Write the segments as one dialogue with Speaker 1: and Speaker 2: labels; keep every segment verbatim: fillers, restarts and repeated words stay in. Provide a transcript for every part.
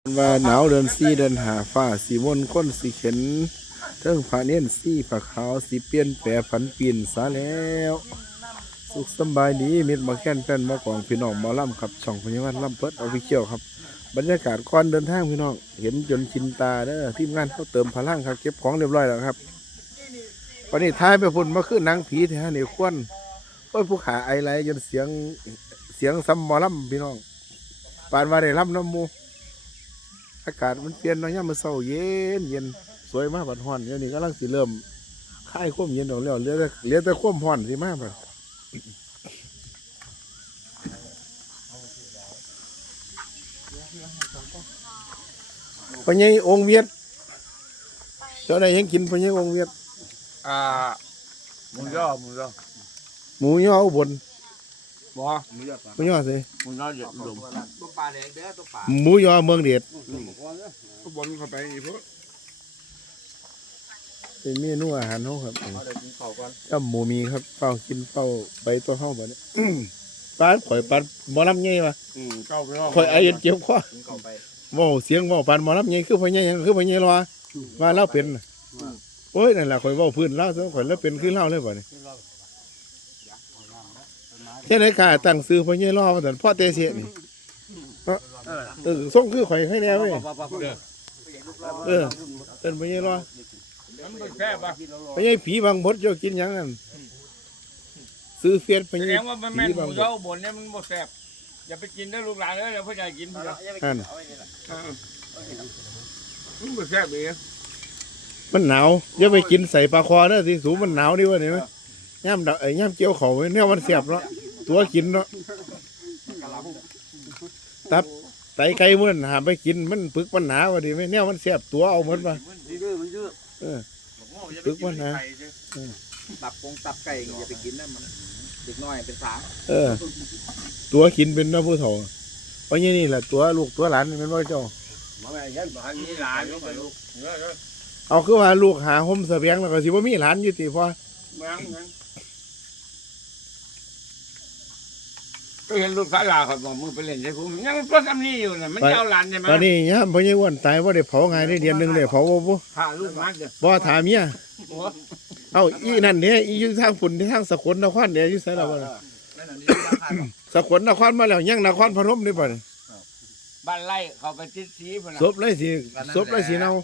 Speaker 1: ว่าหนาวเดือนสี่เดือนหาฟ้าสีมนก้นสีเข็นเทิงผาเนียนสีผาขาวสีเปลี่ยนแปรผันปีนซาแล้วสุขสบายดีมิตรมาแค้นแฟนมากองพี่น้องมาล่ำครับช่องพญาวันล่ำเพิดเอาไปเชี่ยวครับบรรยากาศก่อนเดินทางพี่น้องเห็นจนชินตาเด้อทีมงานเขาเติมพลังครับเก็บของเรียบร้อยแล้วครับวันนี้ท้ายไปพุ่นมาขึ้นนางผีแท้เนี่ยควนโอ้ยผู้ขาไอไหลจนเสียงเสียงซ้ำหมอล่ำพี่น้องปานว่าได้ล่ำน้ำมูอากาศมันเปลี่ยนเนาะยามมื้อเช้าเย็นเย็นสวยมากบัดฮ้อนเดี๋ยวนี้กำลังสิเริ่มคลายความเย็นออกแล้วเหลือแต่เหลือแต่ความร้อนสิมาบัดพ่อใหญ่องค์เวียดเจ้าได้ยังกินพ่อใหญ่องค์เวียด
Speaker 2: อ่าหมูย่อหมูย่อ
Speaker 1: หมูย่ออุบล
Speaker 2: บ่หมูย่อ
Speaker 1: หมูย่อสิ
Speaker 2: หมูย่อเดือดหลุมตัวปลาแดงเด้อตัวปลา
Speaker 1: หมูย่อเมืองเดช
Speaker 2: ก็บนเข้าไปอีกเพิ่น
Speaker 1: เป็นเมนูอาหารเฮาครับ
Speaker 2: เอาเดี๋ยวกินข้าวก่อน
Speaker 1: จ้าหมูมีครับเฝ้ากินเฝ้าใบตัวเฮาบัดนี้ปานข่อยปานหมอลำใหญ่ว่ะ
Speaker 2: อืมเก้าไปห้อง
Speaker 1: ข่อยไอเย็นเจ็บคอ
Speaker 2: กินข้าวไป
Speaker 1: เว้าเสียงเว้าปานหมอลำใหญ่คือพ่อใหญ่หยังคือพ่อใหญ่รอว่าเราเป็นน่ะโอ้ยนั่นล่ะข่อยเว้าพื้นเล่าซะข่อยแล้วเป็นคือเล่าเลยบัดนี้แค่ไหนกล้าตั้งชื่อพ่อใหญ่รอว่าซั่นพ่อเตเสียนี่เออส่งคือข่อยให้แล้วเว้ยเออเป็นพ่อใหญ่รอ
Speaker 2: มันแซ่บป่ะ
Speaker 1: พ่อใหญ่ผีบางบดเจ้ากินหยังนั่นซื้อเฟียดพ่อใหญ่
Speaker 2: แสดงว่ามันแม่นหมูย่อบนเนี่ยมันบ่แซ่บอย่าไปกินเด้อลูกหลานเด้อเดี๋ยวพ่อใหญ่กินเด้อ
Speaker 1: นั่น
Speaker 2: มันบ่แซ่บอีก
Speaker 1: มันหนาวอย่าไปกินใส่ปลาคอเด้อสิสูมันหนาวดิวะนี่มั้ยย่ำดอกเอ้ยย่ำเกี่ยวเขาเนี่ยมันเสียบเนาะตัวกินเนาะตับไตไก่มันหามไปกินมันปึกมันหนาวะดิไหมเนี่ยมันเสียบตัวเอาหมดมาเออปึกมันหนา
Speaker 2: ตับกงตับไก่อย่าไปกินนะมันเด็กน้อยเป็นสาง
Speaker 1: เออตัวกินเป็นน้ำผู้เฒ่าเพราะงี้นี่แหละตัวลูกตัวหลานเป็นว่าเจ้าเอาคือว่าลูกหาห่มเสบียงแล้วก็สิว่ามีหลานอยู่ติพ่อ
Speaker 2: ก็เห็นลูกสาวลาเขาบอกมึงไปเล่นใช่ผมยังมันก็ทำนี่อยู่น่ะมันเจ้าหลานใช่ไหม
Speaker 1: ตอนนี้เนี่ยพ่อใหญ่อ้วนตายว่าได้เผาไงได้เดือนหนึ่งเลยเผาบ่บ่
Speaker 2: พาลูกมาเด้อ
Speaker 1: บ่ถามเมียเอ้าอีนั่นเนี่ยอีอยู่ทางฝุ่นที่ทางสกลนครเนี่ยอยู่ไสแล้วบ่สกลนครมาแล้วยังนครพนมนี่บ่
Speaker 2: บ้านไร่เขาไปติดสีพุ่นน่ะ
Speaker 1: ศพเลยสิศพเลยสิเนา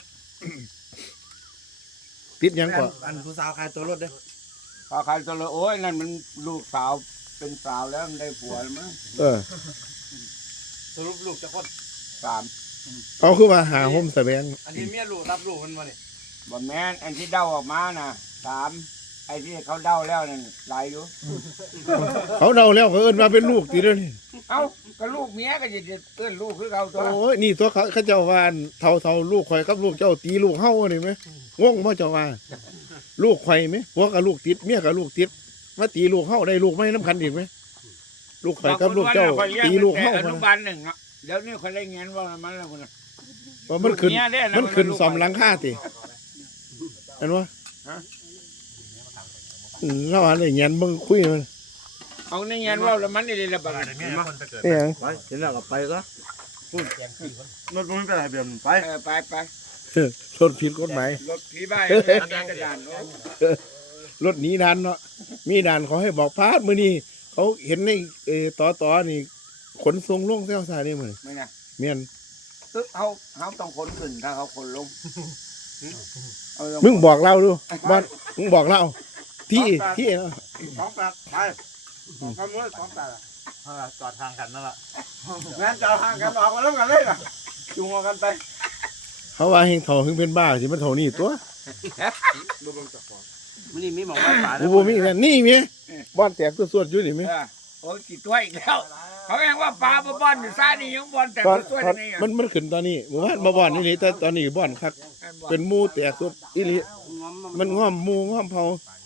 Speaker 1: ติดยังก่อ
Speaker 3: อันผู้สาวขายตัวรถเด้อ
Speaker 2: พอขายตัวรถโอ้ยนั่นมันลูกสาวเป็นสาวแล้วมันได้ผัวแล้วมั้ง
Speaker 1: เออ
Speaker 3: สรุปลูกจะคน
Speaker 2: สาม
Speaker 1: เอาคือว่าหาห่มแสดง
Speaker 3: อันนี้เมียลูกรับลูกมันมาเนี่ย
Speaker 2: บ่แม่นอันที่เด้าออกมาน่ะสามไอ้ที่เขาเด้าแล้วนั่นหลายอยู่
Speaker 1: เขาเดาแล้วเขาเอิ้นมาเป็นลูกตีเด้อนี่
Speaker 2: เอ้าก็ลูกเมียก็จะเอิ้นลูกคือเขาตัว
Speaker 1: โอ้ยนี่ตัวเขาเขาเจ้าว่าเท่าๆลูกข่อยกับลูกเจ้าตีลูกเฮานี่มั้ยงงบ่เจ้าว่าลูกข่อยมั้ยผัวกับลูกติดเมียกับลูกติดมาตีลูกเฮาได้ลูกไม่น้ำคันอีกมั้ยลูกข่อยกับลูกเจ้าตีลูกเฮา
Speaker 2: อนุบาลหนึ่งเนาะเดี๋ยวนี้คนได้เงินว่ามันแล้วพุ่นน่ะ
Speaker 1: ว่ามันขึ้นมันขึ้นซ่อมหลังคาติเห็นบ่ฮะแล้วว่าได้เงินมึงคุยมัน
Speaker 2: เอาในเงินว่าแล้วมันได้ระบาด
Speaker 1: เห็นบ่
Speaker 3: ไปเห็นแล้วก็ไปซะพูดรถมันไปไหนเบี่ยมไป
Speaker 2: เออไปไป
Speaker 1: รถผิดกฎหมาย
Speaker 2: รถผีบ้านกระดาน
Speaker 1: รถหนีด่านเนาะมีด่านเขาให้บอกพาดมื้อนี้เขาเห็นในเอ่อต่อต่อนี่ขนส่งลงแถวซ้ายนี่มื้อ
Speaker 2: ไม่น่ะ
Speaker 1: แม่น
Speaker 2: ตึกเฮาเฮาต้องขนขึ้นถ้าเขาขนลง
Speaker 1: มึงบอกเราดูบ่มึงบอกเราที่ที่เนาะ
Speaker 3: สองแปดไปทำมื้อสองแปดอ่าจอดทางกันนั่นล่ะ
Speaker 2: งั้นจอดทางกันออกมาแล้วกันเลยล่ะจูงออกกันไป
Speaker 1: เขาว่าเฮงเฒ่าเฮงเป็นบ้าสิมันเฒ่านี่ตัว
Speaker 3: บ่เบิ่งจักของมื้อนี้มีหม่องว่าป่า
Speaker 1: บ่มีกันนี่มีบ้านแตกสวดๆอยู่นี่มั้ย
Speaker 2: โอ้ยสิตัวอีกแล้วเขาเองว่าปลาบ่บ่อนอยู่ซ่านี่ยังบ่อนแตกสวดๆนี่
Speaker 1: มันมันขึ้นตอนนี้หมู่บ้านบ่บ่อนนี่แต่ตอนนี้บ่อนคักเป็นหมู่แตกสวดอีหลีมันง้อมหมู่ง้อมเผา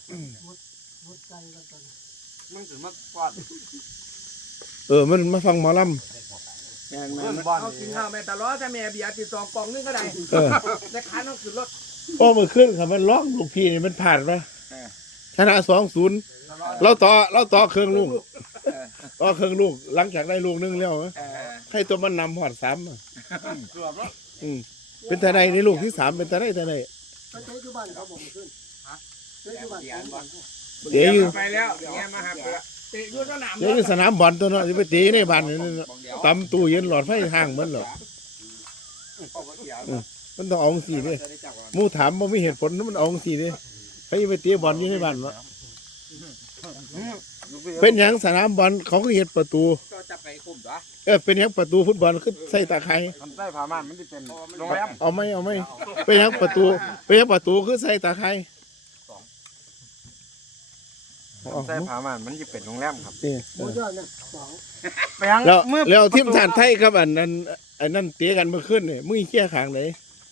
Speaker 3: มันถึงมากอด
Speaker 1: เออมันมาฟังหมอลำ
Speaker 2: เอากินข้าวแม่ตลอดแต่แม่เบียร์ติดสองกล่องนึงก็ได้ในคันต้องขึ้นรถ
Speaker 1: โอ้มันขึ้นครับมันร้องลูกพี่นี่มันผ่านปะชนะสองศูนย์เราต่อเราต่อเครื่องลุงก็เครื่องลูกหลังจากได้ลูกนึงแล้ว
Speaker 2: เออ
Speaker 1: ให้ตัวมันนำหอดสามอะ
Speaker 3: เกือบแล้ว
Speaker 1: อืมเป็นแต่ใดในลูกที่สามเป็นแต่ใดแต่ใด
Speaker 4: ก็ใช้อยู่บ้านเขาบอกขึ้นใช้อยู่บ้านเขาบอก
Speaker 1: เตะอยู่
Speaker 2: ไปแล้วเนี่ยมาหับละ
Speaker 3: เตะด้วยสนาม
Speaker 1: เตะอยู่สนามบอลตัวเนาะจะไปเตะในบ้านนี่เนาะตำตู้เย็นหลอดไฟห่างเหมือนเหรอมันต้องเอาสีนี่หมู่ถามว่ามีเหตุผลนั้นมันเอาสีนี่ให้ไปเตะบอลอยู่ในบ้านวะเป็นหยังสนามบอลเขาก็เห็นประตู
Speaker 2: ก็จะไปคุมตัว
Speaker 1: เออเป็นหยังประตูฟุตบอลคือใส่ตาไคร้
Speaker 3: ทำใต้ผาม่านมันจะเป็นโรงแรม
Speaker 1: เอาไหมเอาไหมเป็นหยังประตูเป็นหยังประตูคือใส่ตาไคร้เอา
Speaker 3: ใต้ผาม่านมันจะเป็นโรงแรมครับ
Speaker 1: นี่
Speaker 4: โอ้ยอดเนี่ยสอง
Speaker 3: ไปยัง
Speaker 1: แล้ว
Speaker 3: เมื่อ
Speaker 1: แล้วทีมชาติไทยครับอันนั้นอันนั้นเตะกันเมื่อคืนนี่มึงเคี้ยขางไหน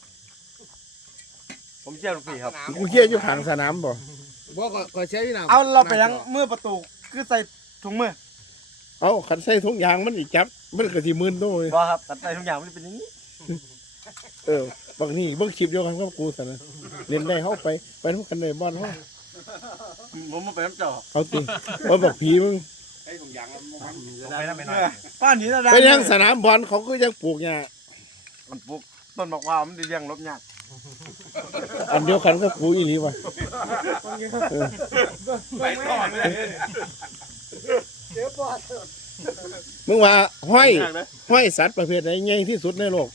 Speaker 3: ผมเชื่อลูกพี่ครับ
Speaker 1: กูเคี้ยอยู่ขางสนามบ่
Speaker 4: บอกก็ใช้ที่ไหน
Speaker 3: เอาเราไปยังเมื่อประตูคือใส่ถุงมือ
Speaker 1: เอาขันใส่ทุกอย่างมันอีกจับมันก็สิมื่นโตเลย
Speaker 3: บ่ครับตัดใส่ทุกอย่างมันจะเป็นอย่างนี้
Speaker 1: เออบางนี่เบิ่งคลิปเดียวกันกับกูซั่นนะเล่นได้เฮาไปไปนำกันได้บอลเฮา
Speaker 3: ผมมาไปน้ำจ่อ
Speaker 1: เอาติบ่บอกผีมึง
Speaker 3: ไปน้ำไปหน่อยป้านนี้นะ
Speaker 1: ไปยังสนามบอลเขาก็ยังปลูกหญ้า
Speaker 3: มันปลูกต้นบอกว่ามันจะเลี้ยงลบยาก
Speaker 1: อันเดียวกันกับกูอีหลีว่ะเออ
Speaker 2: ไปก่อนเลย
Speaker 4: เดี๋ยวก่อน
Speaker 1: มึงว่าห้อยห้อยสัตว์ประเภทไหนใหญ่ที่สุดในโลก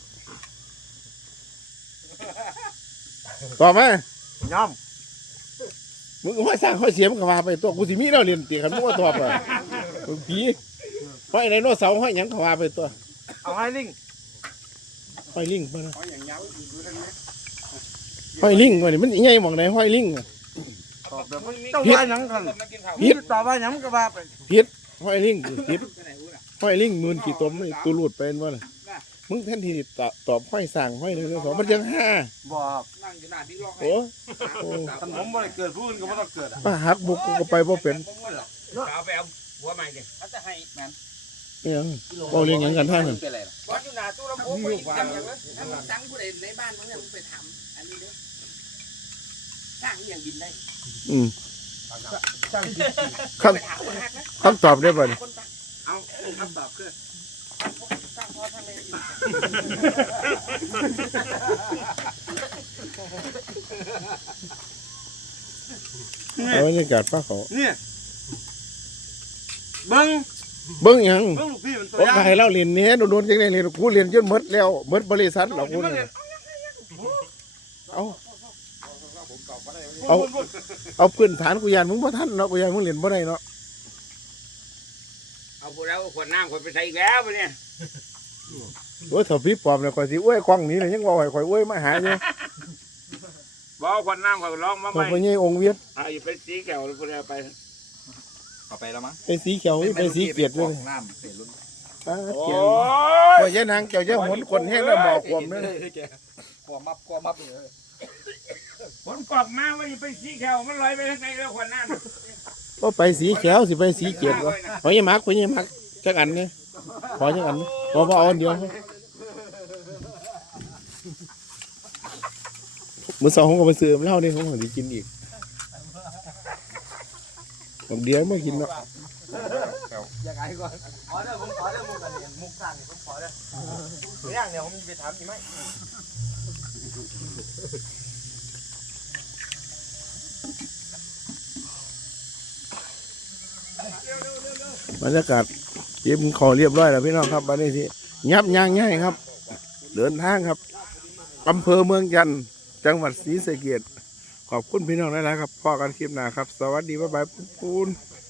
Speaker 1: ตอบมา
Speaker 3: ย่อม
Speaker 1: มึงห้อยสร้างห้อยเสียมก็ว่าไปตัวกูสิมีแล้วเรียนเตียกันมึงว่าตอบอ่ะมึงผีห้อยไดโนเสาร์ห้อยหยังก็ว่าไปตัว
Speaker 3: เอาให้ลิง
Speaker 1: ห้อยลิงมานะ
Speaker 2: เขาอย่างเงี้ยดูทั้งนี้
Speaker 1: ห้อยลิงมานี่มันใหญ่หม่องไหนห้อยลิงอะ
Speaker 3: ตอบแบบเจ้าว่าหยังกัน
Speaker 2: มากินข้าว
Speaker 1: ผิด
Speaker 3: ตอบว่าหยังก็ว่าไป
Speaker 1: ผิดห้อยลิงผิดห้อยลิงหมื่นกี่ตมนี่ตูรูดไปว่าน่ะมึงแทนที่ตอบตอบห้อยสร้างห้อยไดโนเสาร์มันยังห้า
Speaker 3: บ่ครับ
Speaker 2: นั่งอยู่หน้าที่รอให้
Speaker 1: โอ้โอ้
Speaker 3: ถ้าผมบ่ได้เกิดผู้อื่นก็บ่ต้องเกิดอ่ะ
Speaker 1: มาหักบุกกูก็ไปบ่เป็น
Speaker 2: เอาไปเอาหัวใหม่ดิเขาจะให้แมน
Speaker 1: อิหยังบ่เรียนหยังกันท่านนั่น
Speaker 2: วัดอยู่หน้าตู้ลำโพงไปทำอย่างนั้น
Speaker 5: ถ้ามึงสั่งผู้ใดในบ้านมึงเนี่ยมึงไปทำอันนี้เด้อสร้างอหย่างบินได้
Speaker 1: อืมค
Speaker 5: ไปถามคนฮักนะ
Speaker 1: ำคำตอบได้บ่เนี่ย
Speaker 5: คนสั่ง
Speaker 2: เอาคำตอบคือ
Speaker 5: สร้างพอทางเลย
Speaker 1: เอาบรรยากาศฟ้าเขา
Speaker 3: เนี่ยเบิ่ง
Speaker 1: เบิ่งหยัง
Speaker 3: เบิ่งลูกพี่มันตัว
Speaker 1: โอ้
Speaker 3: อย่าง
Speaker 1: ก็ให้เราเรียนแหน่โดนๆจังได๋เรียนกูเรียนจนหมดแล้วหมดบริษัทแล้วกูนี่เอาเอาเอาพื้นฐานกูยานมึงบ่ทันเนาะกูยานมึงเรียนบ่ได้เนาะ
Speaker 2: เอาพวกเราขวดน้ำขวดไปใส่อีกแล้วปะเนี่ย
Speaker 1: โอ้ยถ้าพี่ปอบเนี่ยข่อยสิอวยกล้องนี้น่ะยังว่าให้ข่อยอวยมาหาอยู่
Speaker 2: บอกขวดน้ำขวดร้องมา
Speaker 1: ข่
Speaker 2: ให
Speaker 1: อย
Speaker 2: ม่
Speaker 1: บ่ใหญ่องค์เวียด
Speaker 2: อ่าอย่าไปสีแก้วเลยพวกเราไป
Speaker 6: เอาไปแล้วมั้ง
Speaker 1: ไปสีเขียวไปสีเกียรติเลย
Speaker 6: น้ำเปลี่ยนรุ่น
Speaker 1: อ่า
Speaker 2: โอ้
Speaker 1: เกียรติ
Speaker 2: ย
Speaker 1: โอ้ยยายนางเจ้าจะหนคนแห้งแล้วบอกความเด้อ
Speaker 6: กลัวมับกลัวมับเลย
Speaker 2: ผลกรอกมาว่าอย่าไปสีแก้วมันลอยไปทางไหนแล้วขวดน้ำ
Speaker 1: ก็ไปสีเขียวสิไปสีเกียรติวะขอยังมักขอยังมักจักอันเนี่ยขอจักอันเนี่ยขอบ่เอาอันเดียวมื้อสองผมก็ไปซื้อเหล้านี่ผมก็สิกินอีกผมเดียวไม่กินเนาะ
Speaker 3: อยากไอ้ก่อนขอเด้อผมขอเด้อมุกกันเนี่ยมุกสั่งเนี่ยผมขอเด้อตัวอย่างเนี่ยผมจะไปถามอีกไหม
Speaker 1: บรรยากาศเก็บขอเรียบร้อยแล้วพี่น้องครับบัดนี้สิยับย่างง่ายครับ เดินทางครับอำเภอเมืองจันทร์จังหวัดศรีสะเกษขอบคุณพี่น้องหลายๆครับพ่อกันคลิปหน้าครับ สวัสดีบ๊ายบายปุ๊บ